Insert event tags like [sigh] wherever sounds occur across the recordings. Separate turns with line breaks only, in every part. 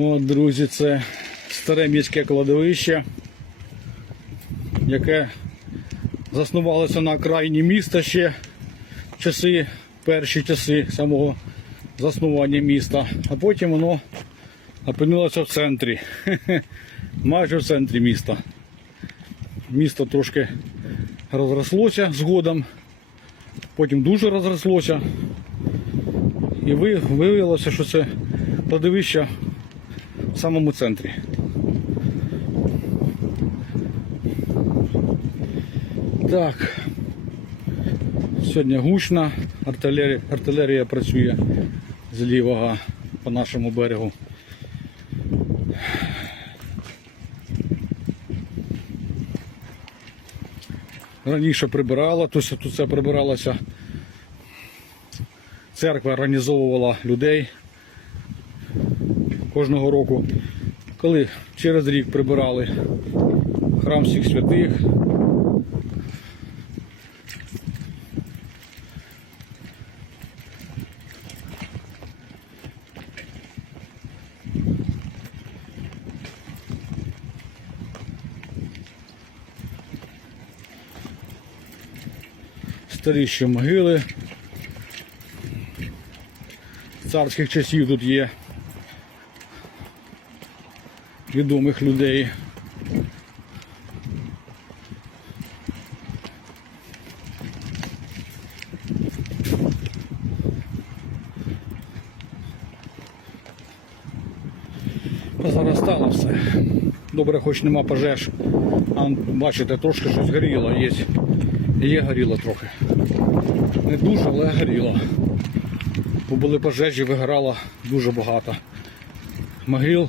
От, друзі, це старе міське кладовище, яке заснувалося на окраїні міста ще часи, перші часи самого заснування міста, а потім воно опинилося в центрі. [laughs] Майже в центрі міста. Місто трошки розрослося згодом, потім дуже розрослося. І виявилося, що це кладовище в самому центрі. Так. Сьогодні гучно, артилерія, артилерія працює з лівого по нашому берегу. Раніше прибирала, тут, тут це прибиралося. Церква організовувала людей кожного року. Коли через рік прибирали храм всіх святих. Старі ще могили. Царських часів тут є відомих людей. Позаростало все. Добре, хоч нема пожеж. А бачите, трошки щось горіло є. Є горіло трохи. Не дуже, але горіло. Бо були пожежі, вигорало дуже багато. Могил.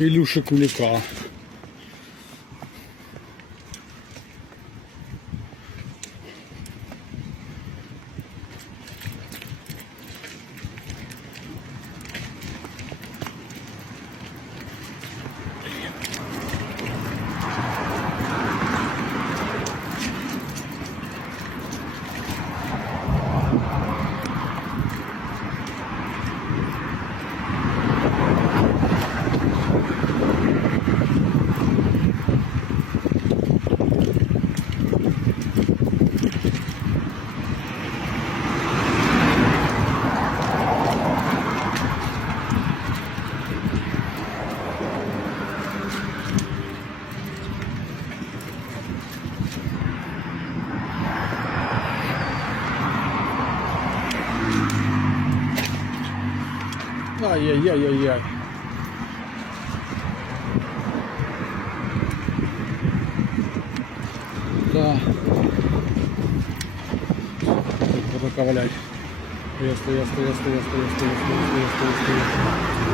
Ілюші кулика. Ай-яй-яй-яй-яй. Да. Пока валять. Я стою, я стою, я стою, я стою, я стою, я.